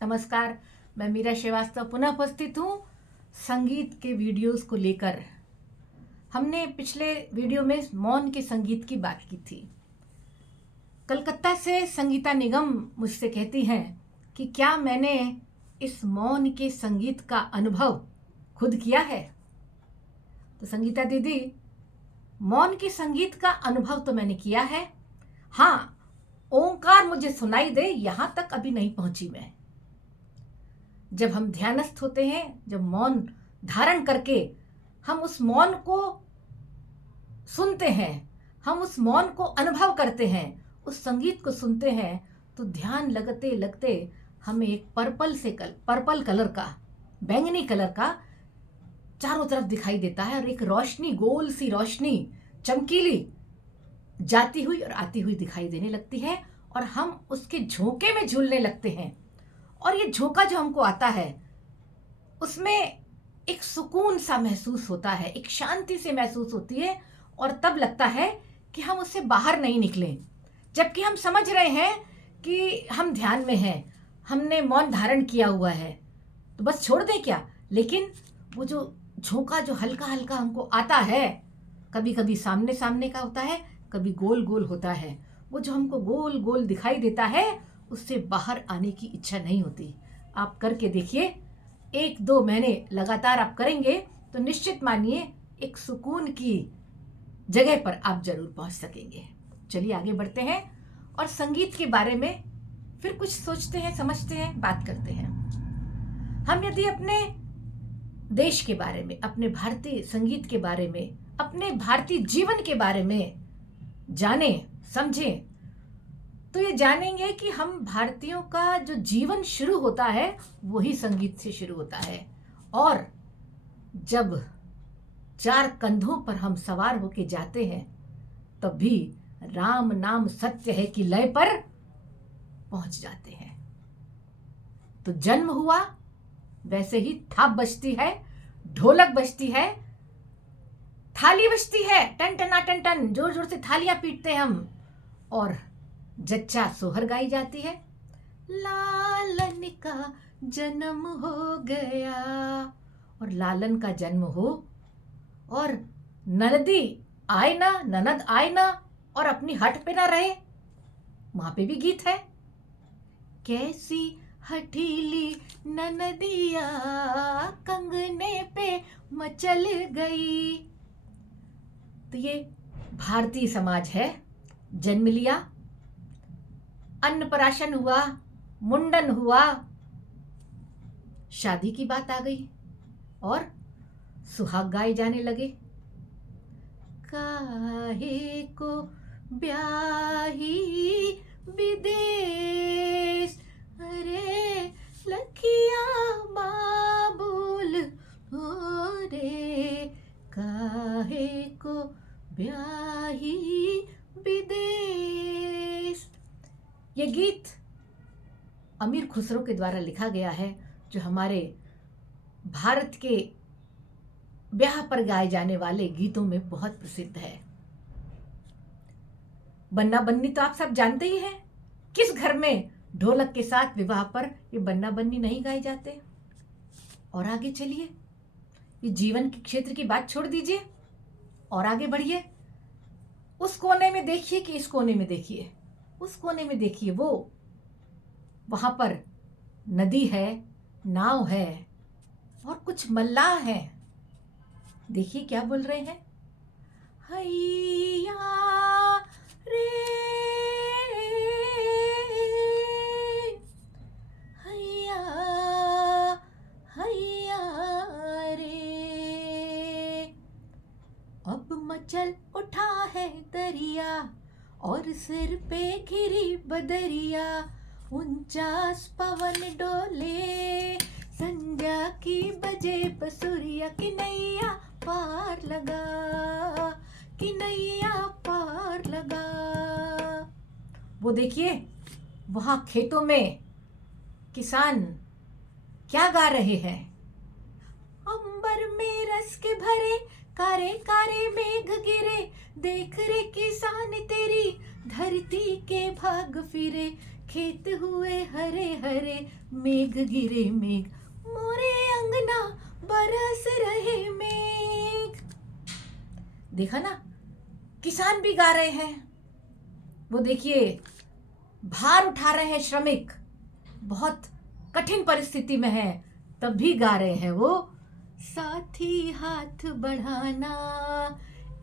नमस्कार। मैं मीरा श्रीवास्तव पुनः उपस्थित हूँ संगीत के वीडियोस को लेकर। हमने पिछले वीडियो में मौन के संगीत की बात की थी। कलकत्ता से संगीता निगम मुझसे कहती हैं कि क्या मैंने इस मौन के संगीत का अनुभव खुद किया है। तो संगीता दीदी, मौन के संगीत का अनुभव तो मैंने किया है। हाँ, ओंकार मुझे सुनाई दे यहाँ तक अभी नहीं पहुंची मैं। जब हम ध्यानस्थ होते हैं, जब मौन धारण करके हम उस मौन को सुनते हैं, हम उस मौन को अनुभव करते हैं, उस संगीत को सुनते हैं, तो ध्यान लगते लगते हमें एक पर्पल कलर का, बैंगनी कलर का चारों तरफ दिखाई देता है और एक रोशनी, गोल सी रोशनी चमकीली जाती हुई और आती हुई दिखाई देने लगती है और हम उसके झोंके में झूलने लगते हैं। और ये झोंका जो हमको आता है उसमें एक सुकून सा महसूस होता है, एक शांति से महसूस होती है और तब लगता है कि हम उससे बाहर नहीं निकले, जबकि हम समझ रहे हैं कि हम ध्यान में हैं, हमने मौन धारण किया हुआ है, तो बस छोड़ दें क्या। लेकिन वो जो झोंका जो हल्का हल्का हमको आता है, कभी कभी सामने सामने का होता है, कभी गोल गोल होता है, वो जो हमको गोल गोल दिखाई देता है उससे बाहर आने की इच्छा नहीं होती। आप करके देखिए, 1-2 महीने लगातार आप करेंगे तो निश्चित मानिए एक सुकून की जगह पर आप जरूर पहुंच सकेंगे। चलिए आगे बढ़ते हैं और संगीत के बारे में फिर कुछ सोचते हैं, समझते हैं, बात करते हैं। हम यदि अपने देश के बारे में, अपने भारतीय संगीत के बारे में, अपने भारतीय जीवन के बारे में जाने समझें तो ये जानेंगे कि हम भारतीयों का जो जीवन शुरू होता है वही संगीत से शुरू होता है। और जब 4 कंधों पर हम सवार होके जाते हैं तब भी राम नाम सत्य है कि लय पर पहुंच जाते हैं। तो जन्म हुआ, वैसे ही थाप बजती है, ढोलक बजती है, थाली बजती है, टन टना टन टन जोर जोर से थालियां पीटते हैं हम, और जच्चा सोहर गाई जाती है। लालन का जन्म हो गया, और लालन का जन्म हो और ननदी आए ना, ननद आए ना और अपनी हट पे ना रहे, वहां पे भी गीत है। कैसी हठीली ननदिया कंगने पे मचल गई। तो ये भारतीय समाज है। जन्म लिया, अन्नप्राशन हुआ, मुंडन हुआ, शादी की बात आ गई और सुहाग गाए जाने लगे। काहे को ब्याही विदेश, अरे लखिया बाबुल हो रे, काहे को ब्याही विदेश। ये गीत अमीर खुसरो के द्वारा लिखा गया है, जो हमारे भारत के ब्याह पर गाए जाने वाले गीतों में बहुत प्रसिद्ध है। बन्ना बन्नी तो आप सब जानते ही हैं। किस घर में ढोलक के साथ विवाह पर ये बन्ना बन्नी नहीं गाए जाते। और आगे चलिए, ये जीवन के क्षेत्र की बात छोड़ दीजिए और आगे बढ़िए। उस कोने में देखिए कि इस कोने में देखिए, उस कोने में देखिए, वो वहां पर नदी है, नाव है और कुछ मल्लाह हैं। देखिए क्या बोल रहे हैं। हैया रे, हैया हैया रे, अब मचल उठा है दरिया और सिर पे घिरी बदरिया, 49 पवन डोले, संजा की बजे बसुरिया, कि नैया पार लगा, कि नैया पार लगा। वो देखिए वहां खेतों में किसान क्या गा रहे हैं। अंबर में रस के भरे कारे कारे मेघ गिरे, देख रे किसान तेरी धरती के भाग फिरे, खेत हुए हरे हरे, मेघ गिरे मेघ, मोरे अंगना बरस रहे मेघ। देखा ना, किसान भी गा रहे हैं। वो देखिए, भार उठा रहे हैं श्रमिक, बहुत कठिन परिस्थिति में है, तब भी गा रहे हैं वो। साथी हाथ बढ़ाना,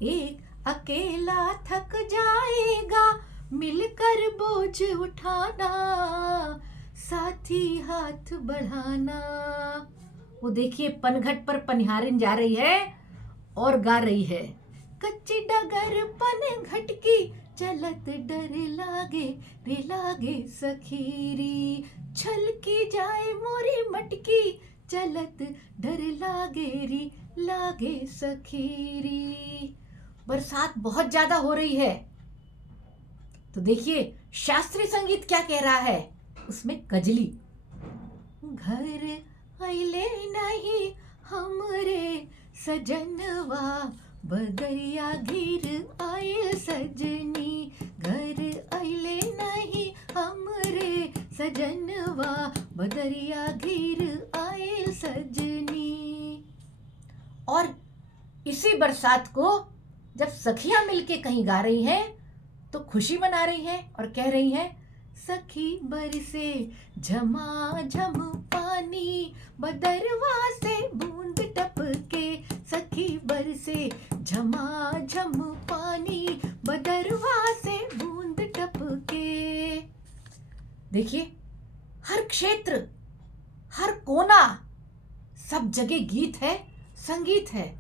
एक अकेला थक जाएगा, मिलकर बोझ उठाना, साथी हाथ बढ़ाना। वो देखिए, पनघट पर पनिहारिन जा रही है और गा रही है। कच्ची डगर पनघट की, चलत डर लागे रे लागे सखीरी, छलकी जाए मोरी मटकी, चलत डर लागे री लागे सखीरी। बरसात बहुत ज्यादा हो रही है, तो देखिए शास्त्रीय संगीत क्या कह रहा है उसमें। कजली, घर अइले नहीं हमरे सजनवा, बदरिया घिर आए सजनी, घर अइले नहीं हमरे सजनवा, बदरिया घिर आए सजनी। और इसी बरसात को जब सखियां मिलके कहीं गा रही हैं तो खुशी मना रही हैं और कह रही हैं, सखी बरसे झमाझम पानी, बदरवा से बूंद टपके, सखी बरसे झमाझम पानी, बदरवा से बूंद टपके। देखिए, हर क्षेत्र, हर कोना, सब जगह गीत है, संगीत है।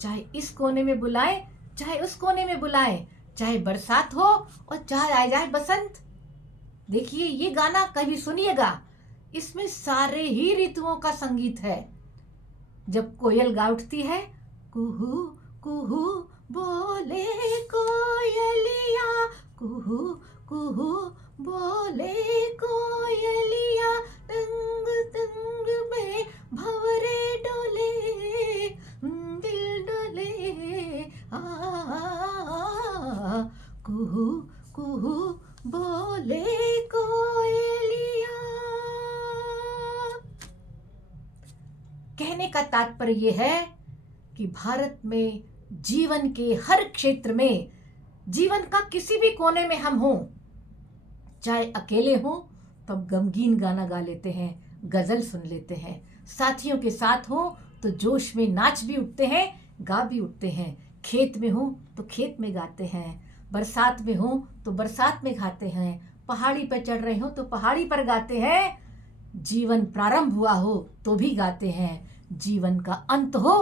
चाहे इस कोने में बुलाए, चाहे उस कोने में बुलाए, चाहे बरसात हो और चाहे आ जाए बसंत। देखिए, ये गाना कभी सुनिएगा, इसमें सारे ही ऋतुओं का संगीत है। जब कोयल गा उठती है, कुहू कुहू बोले कोयलिया, कुहू कुहू बोले कोयलिया, तंग तंग में भंवरे डोले, दिल डोले, कुहू कुहू बोले कोयलिया। कहने का तात्पर्य यह है कि भारत में जीवन के हर क्षेत्र में, जीवन का किसी भी कोने में हम हों, चाहे अकेले हों तो गमगीन गाना गा लेते हैं, गजल सुन लेते हैं, साथियों के साथ हों तो जोश में नाच भी उठते हैं, गा भी उठते हैं, खेत में हों तो खेत में गाते हैं, बरसात में हो तो बरसात में गाते हैं, पहाड़ी पर चढ़ रहे हो तो पहाड़ी पर गाते हैं, जीवन प्रारंभ हुआ हो तो भी गाते हैं, जीवन का अंत हो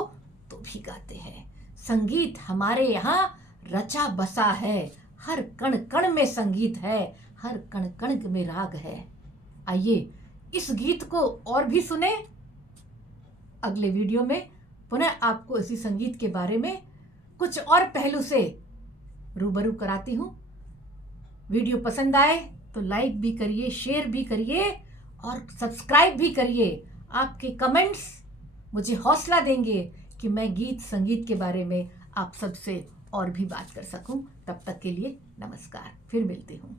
तो भी गाते हैं। संगीत हमारे यहाँ रचा बसा है, हर कण कण में संगीत है, हर कण कण में राग है। आइए इस गीत को और भी सुने। अगले वीडियो में पुनः आपको इसी संगीत के बारे में कुछ और पहलू से रूबरू कराती हूँ। वीडियो पसंद आए तो लाइक भी करिए, शेयर भी करिए और सब्सक्राइब भी करिए। आपके कमेंट्स मुझे हौसला देंगे कि मैं गीत संगीत के बारे में आप सबसे और भी बात कर सकूं। तब तक के लिए नमस्कार, फिर मिलती हूँ।